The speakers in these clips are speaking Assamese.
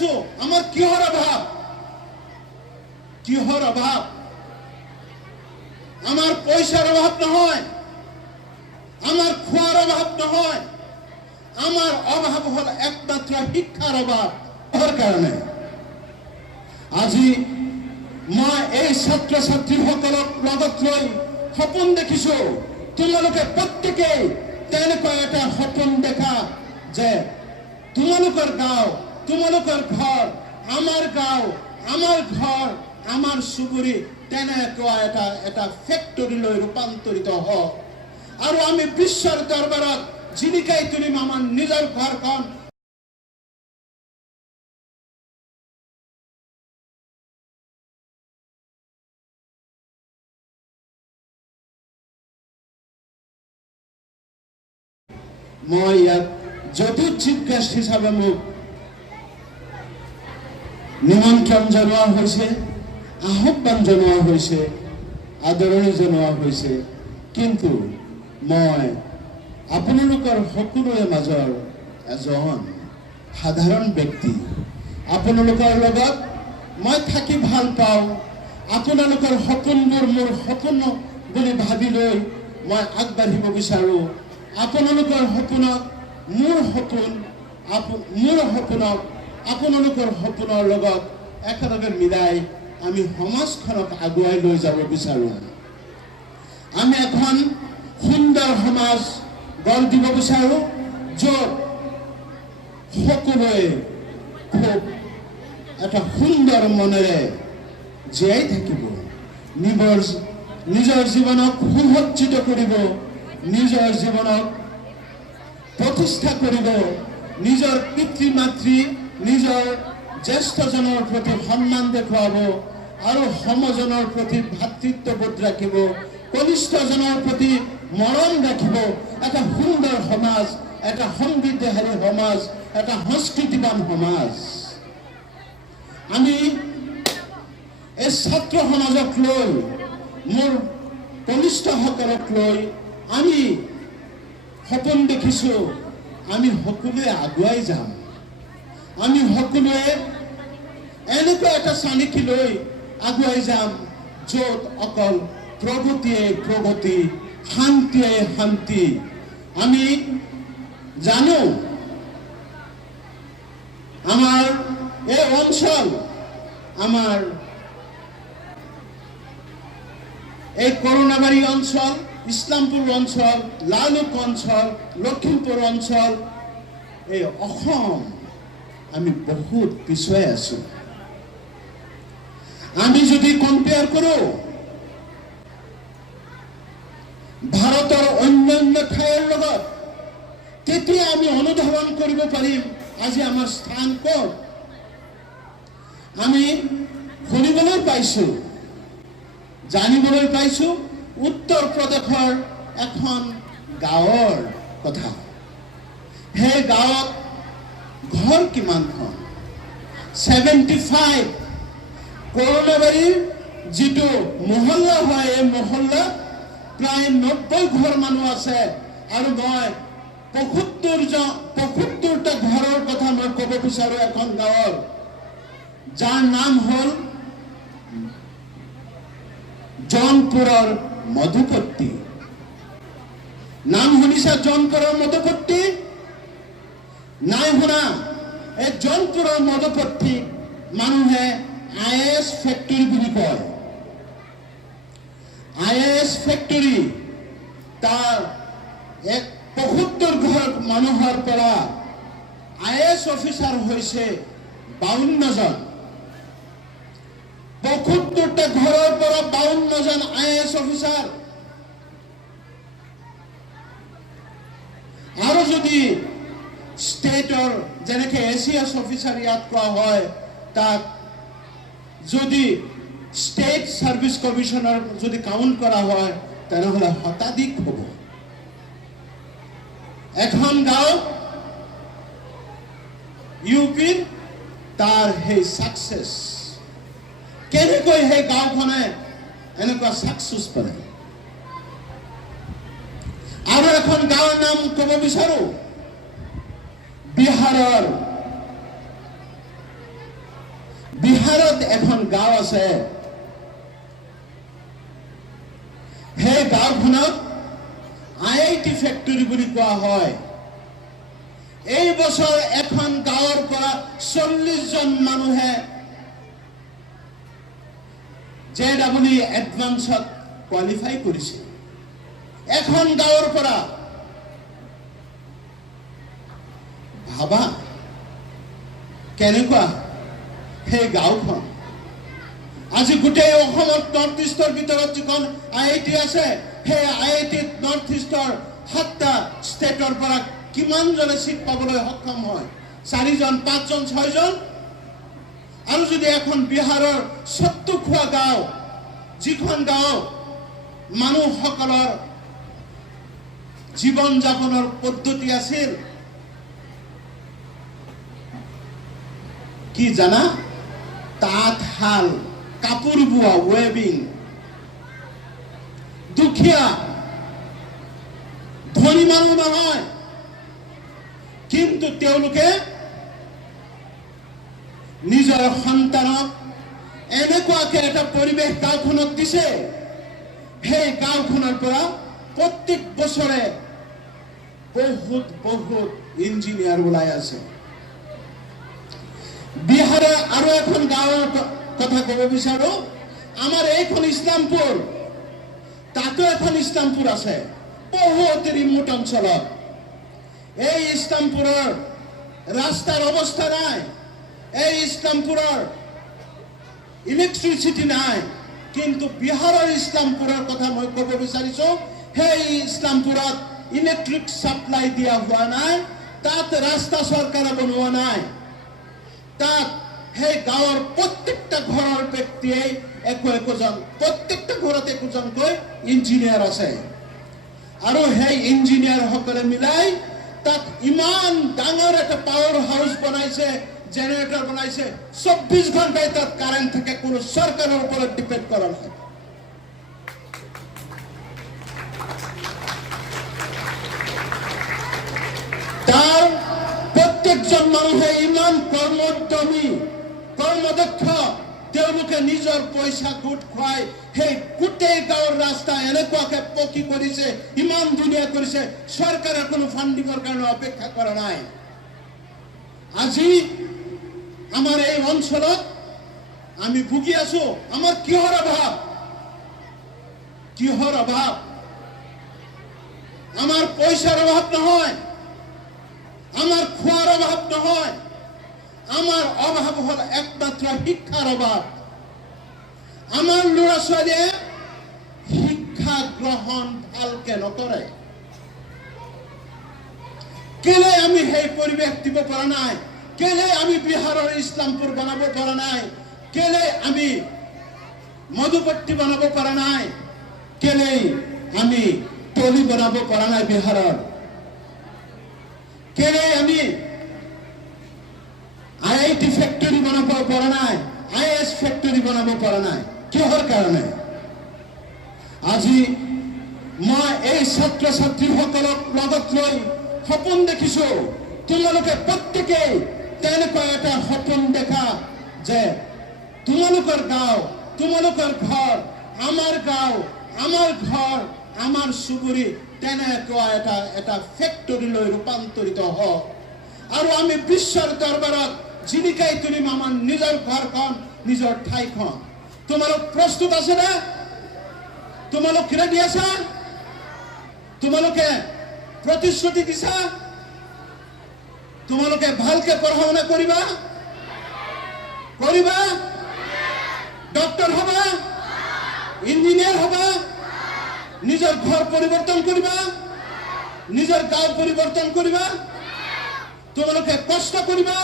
আছো আমাৰ কিহৰ অভাৱ আমাৰ পয়সাৰ অভাব নহয় আমাৰ খোৱাৰ অভাৱ নহয় আমাৰ অভাৱ হল একমাত্ৰ শিক্ষাৰ অভাৱ কাৰণে আজি মই এই ছাত্ৰ ছাত্ৰীসকলক লগত লৈ সপোন দেখিছো তোমালোকে প্ৰত্যেকেই তেনেকুৱা এটা সপোন দেখা যে তোমালোকৰ গাঁও তোমালোকৰ ঘৰ আমাৰ গাঁও আমাৰ ঘৰ আমাৰ চুবুৰী তেনেকুৱা এটা ফেক্টৰীলৈ ৰূপান্তৰিত হওক আৰু আমি বিশ্বৰ দৰবাৰত জিলিকাই তুলিম আমাৰ নিজৰ ঘৰখন মই ইয়াত যদুত চিফ গেষ্ট হিচাপে মোক নিমন্ত্ৰণ জনোৱা হৈছে আহ্বান জনোৱা হৈছে আদৰণি জনোৱা হৈছে কিন্তু মই আপোনালোকৰ সকলোৰে মাজৰ এজন সাধাৰণ ব্যক্তি আপোনালোকৰ লগত মই থাকি ভাল পাওঁ আপোনালোকৰ সপোনবোৰ মোৰ সপোন বুলি ভাবি লৈ মই আগবাঢ়িব বিচাৰোঁ আপোনালোকৰ সপোনক মোৰ সপোনক আপোনালোকৰ সপোনৰ লগত একেলগে মিলাই আমি সমাজখনক আগুৱাই লৈ যাব বিচাৰোঁ আমি এখন সুন্দৰ সমাজ গঢ় দিব বিচাৰোঁ য'ত সকলোৱে খুব এটা সুন্দৰ মনেৰে জীয়াই থাকিব নিজৰ জীৱনক সুসজ্জিত কৰিব নিজৰ জীৱনক প্ৰতিষ্ঠা কৰিব নিজৰ পিতৃ মাতৃ নিজৰ জ্যেষ্ঠজনৰ প্ৰতি সন্মান দেখুৱাব আৰু সমজনৰ প্ৰতি ভাতৃত্ববোধ ৰাখিব কনিষ্ঠজনৰ প্ৰতি মৰম ৰাখিব এটা সুন্দৰ সমাজ এটা সমৃদ্ধিশালী সমাজ এটা সংস্কৃতিবান সমাজ আমি এই ছাত্ৰ সমাজক লৈ মোৰ কনিষ্ঠসকলক লৈ আমি সপোন দেখিছো আমি সকলোৱে আগুৱাই যাম আমি সকলোৱে এনেকুৱা এটা চানিকি লৈ আগুৱাই যাম য'ত অকল প্ৰগতিয়ে প্ৰগতি শান্তিয়ে শান্তি আমি জানো আমাৰ এই অঞ্চল আমাৰ এই কৰোনাবাৰী অঞ্চল ইছলামপুৰ অঞ্চল লালুক অঞ্চল লখিমপুৰ অঞ্চল এই অসম আমি বহুত পিছুৱাই আছো আমি যদি কম্পেয়াৰ কৰোঁ ভাৰতৰ অন্যান্য ঠাইৰ লগত তেতিয়া আমি অনুধাৱন কৰিব পাৰিম আজি আমাৰ স্থান ক'ত আমি শুনিবলৈ পাইছো জানিবলৈ পাইছো উত্তৰ প্ৰদেশৰ এখন গাঁৱৰ কথা সেই গাঁৱত ঘৰ কিমানখন 75 কৰোনাবাৰীৰ যিটো মহল্লা হয় এই মহল্লা প্ৰায় 90 ঘৰ মানুহ আছে আৰু মই 75টা ঘৰৰ কথা মই ক'ব বিচাৰো এখন গাঁৱৰ যাৰ নাম হ'ল জনপুৰৰ মধুপট্টি নাম শুনিছা জনপুৰৰ মধুপট্টি নাই শুনা এই জনপুৰৰ মধুপট্টি মানুহে আইএছ ফেক্টৰী বুলি কয় আইএছ ফেক্টৰী তাৰ 75 ঘৰ মানুহৰ পৰা আইএছ অফিচাৰ হৈছে 52 জন 75টা ঘৰৰ পৰা 52 জন আইএছ অফিচাৰ আৰু যদি ষ্টেটৰ যেনেকৈ এছিএছ অফিচাৰ ইয়াত কোৱা হয় তাক যদি ষ্টেট সাৰ্ভিস কমিশনৰ যদি কাউন্ট কৰা হয় তেনেহলে শতাধিক হ'ব এখন গাঁও ইউপি তাৰ সেই সাকসেস কেনেকৈ সেই গাঁওখনে এনেকুৱা সাকসেস পালে আৰু এখন গাঁৱৰ নাম ক'ব বিচাৰো বিহাৰৰ বিহাৰত এখন গাঁও আছে, সেই গাঁওখনক IIT ফেক্টৰী বুলি কোৱা হয়। এই বছৰ এখন গাঁৱৰ পৰা 40 জন মানুহে JEE এডভান্সত কোৱালিফাই কৰিছে। এখন গাঁৱৰ পৰা ভাবা কেনেকুৱা সেই গাঁওখন। আজি গোটেই অসমত নৰ্থ ইষ্টৰ ভিতৰত যিখন IIT আছে, সেই IIT নৰ্থ ইষ্টৰ 7টা ষ্টেটৰ পৰা কিমান জনে চিট পাবলৈ সক্ষম হয়? 4 জন, 5 জন, 6 জন। আৰু যদি এখন বিহাৰৰ সত্তুখোৱা গাঁও, যিখন গাঁও মানুহসকলৰ জীৱন যাপনৰ পদ্ধতি আছিল কি জানা? তাঁতশাল, কাপোৰ বোৱা, ৱেবিং। দুখীয়া, ধনী মানুহ নহয়, কিন্তু তেওঁলোকে নিজৰ সন্তানক এনেকুৱাকে এটা পৰিৱেশ গাঁওখনত দিছে, সেই গাঁওখনৰ পৰা প্ৰত্যেক বছৰে বহুত বহুত ইঞ্জিনিয়াৰ ওলাই আছে। বিহাৰে আৰু এখন গাঁৱৰ কথা ক'ব বিচাৰো। আমাৰ এইখন ইছলামপুৰ, তাতো এখন ইছলামপুৰ আছে, বহুত ৰিমোট অঞ্চলত। এই ইছলামপুৰৰ ৰাস্তাৰ অৱস্থা নাই, এই ইছলামপুৰৰ ইলেক্ট্ৰিচিটি নাই, কিন্তু বিহাৰৰ ইছলামপুৰৰ কথা মই ক'ব বিচাৰিছো। সেই ইছলামপুৰত ইলেক্ট্ৰিক সাপ্লাই দিয়া হোৱা নাই, তাত ৰাস্তা চৰকাৰে বনোৱা নাই। তাত সেই গাঁৱৰ প্ৰত্যেকটা ঘৰৰ ব্যক্তিয়ে একোজন, প্ৰত্যেকটা ঘৰত একোজনকৈ ইঞ্জিনিয়াৰ আছে। আৰু সেই ইঞ্জিনিয়াৰসকলে মিলাই তাত ইমান ডাঙৰ এটা পাৱাৰ হাউচ বনাইছে, জেনাৰেটৰ বনাইছে। 24 ঘণ্টাই তাত কাৰেণ্ট থাকে, কোনো চৰকাৰৰ ওপৰত ডিপেণ্ড কৰা নাই। তাৰ প্ৰত্যেকজন মানুহে ইমান কৰ্মোদ্যমী, কৰ্মদক্ষ, তেওঁলোকে নিজৰ পইচা গোট খুৱাই সেই গোটেই গাঁৱৰ ৰাস্তা এনেকুৱাকে পকী কৰিছে, ইমান ধুনীয়া কৰিছে, চৰকাৰে কোনো ফাণ্ডিঙৰ কাৰণে অপেক্ষা কৰা নাই। আজি আমাৰ এই অঞ্চলত আমি ভুগি আছো। আমাৰ কিহৰ অভাৱ? কিহৰ অভাৱ? আমাৰ পইচাৰ অভাৱ নহয়, আমাৰ খোৱাৰ অভাৱ নহয়, আমাৰ অভাৱ হ'ল একমাত্ৰ শিক্ষাৰ অভাৱ। আমাৰ ল'ৰা ছোৱালীয়ে শিক্ষা গ্ৰহণ ভালকে নকৰে। কেলে আমি সেই পৰিৱেশ দিব পৰা নাই? কেলে আমি বিহাৰৰ ইছলামপুৰ বনাব পৰা নাই? কেলে আমি মধুপট্টি বনাব পৰা নাই? কেলে আমি টলি বনাব পৰা নাই বিহাৰৰ? কেলে আমি IIT ফেক্টৰী বনাব পৰা নাই? IS ফেক্টৰী বনাব পৰা নাই? কিহৰ কাৰণে? আজি মই এই ছাত্ৰ ছাত্ৰীসকলক লগত লৈ সপোন দেখিছো। তোমালোকে প্ৰত্যেকেই তেনেকুৱা এটা সপোন দেখা যে তোমালোকৰ গাঁও, তোমালোকৰ ঘৰ, আমাৰ গাঁও, আমাৰ ঘৰ, আমাৰ চুবুৰী তেনেকুৱা এটা ফেক্টৰীলৈ ৰূপান্তৰিত হওক। আৰু আমি বিশ্বৰ দৰবাৰত জিলিকাই তুলিম আমাৰ নিজৰ ঘৰখন, নিজৰ ঠাইখন। তোমালোক প্ৰস্তুত আছে না? তোমালোক ৰেডি আছা? তোমালোকে প্ৰতিশ্ৰুতি দিছা? তোমালোকে ভালকে পঢ়া শুনা কৰিবা? কৰিবা? ডক্টৰ হবা? ইঞ্জিনিয়াৰ হবা? নিজৰ ঘৰ পৰিৱৰ্তন কৰিবা? নিজৰ গাঁও পৰিৱৰ্তন কৰিবা? তোমালোকে কষ্ট কৰিবা?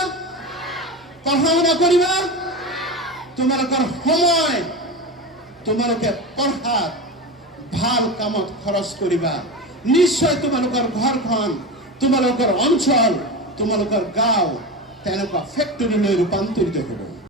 পঢ়া শুনা কৰিবা? তোমালোকৰ সময় তোমালোকে পঢ়াত ভাল কামত খৰচ কৰিবা। নিশ্চয় তোমালোকৰ ঘৰখন, তোমালোকৰ অঞ্চল, তোমালোকৰ গাঁও তেনেকুৱা ফেক্টৰীলৈ ৰূপান্তৰিত হ'ব।